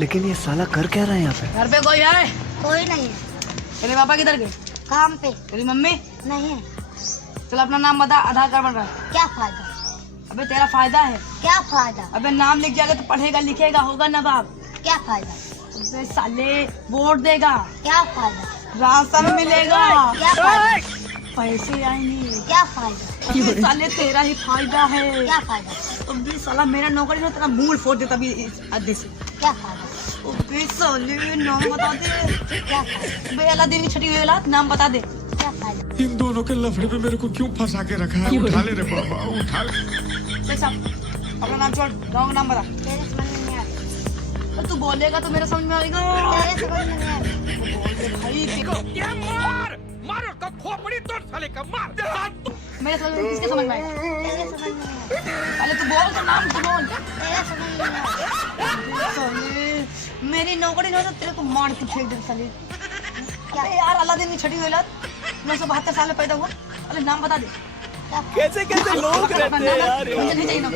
लेकिन ये साला कर क्या रहा है यहाँ पे? घर पे कोई है? कोई नहीं है। तेरे पापा किधर गए? काम पे। तेरी मम्मी? नहीं है। चल अपना नाम बता, आधार कार्ड बन रहा है। क्या फायदा? अबे तेरा फायदा है। क्या फायदा? अबे नाम लिख जाएगा तो पढ़ेगा लिखेगा होगा नवाब। क्या फायदा? अबे साले वोट देगा, क्या फायदा? राशन मिलेगा, क्या फायदा? पैसे आएंगे। क्या फायदा? अबे साले तेरा ही फायदा है। क्या फायदा? अबे साला मेरा नौकरी ना तेरा मूड फोड़ देता अभी इस आधे से। क्या फायदा? अबे साले नाम बता दे। क्या फायदा? अबे अलादीन की छठी हुई औलाद, नाम बता दे। क्या फायदा? इन दोनों के लफड़े पे मेरे को क्यों फंसा के रखा है? उठा ले रे बाबा, उठा ले। देख साहब, अपना नाम छोड़, गाँव का नाम बता। तेरे समझ में नहीं आ रहा। तो तू बोलेगा तो मेरा समझ में आएगा। तेरे समझ में नहीं आ रहा। बोल दे भाई ये मार उसका खोपड़ी तोड़ साले का, मार दे हाथ। मेरे समझ में किसके समझ में आएगा? तेरे समझ में नहीं आ रहा। पहले तू बोल तो नाम तो बोल। तेरे समझ में नहीं आ रहा। साले मेरी नौकरी ना हो तो तेरे को मार के फेंक दे साले। क्या? अरे यार अलादीन की छठी हुई औलाद, 972 साल में पैदा हुआ। अरे नाम बता दे। क्या? कैसे कैसे लोग रहते हैं यार? मुझे नहीं चाहिए नाम।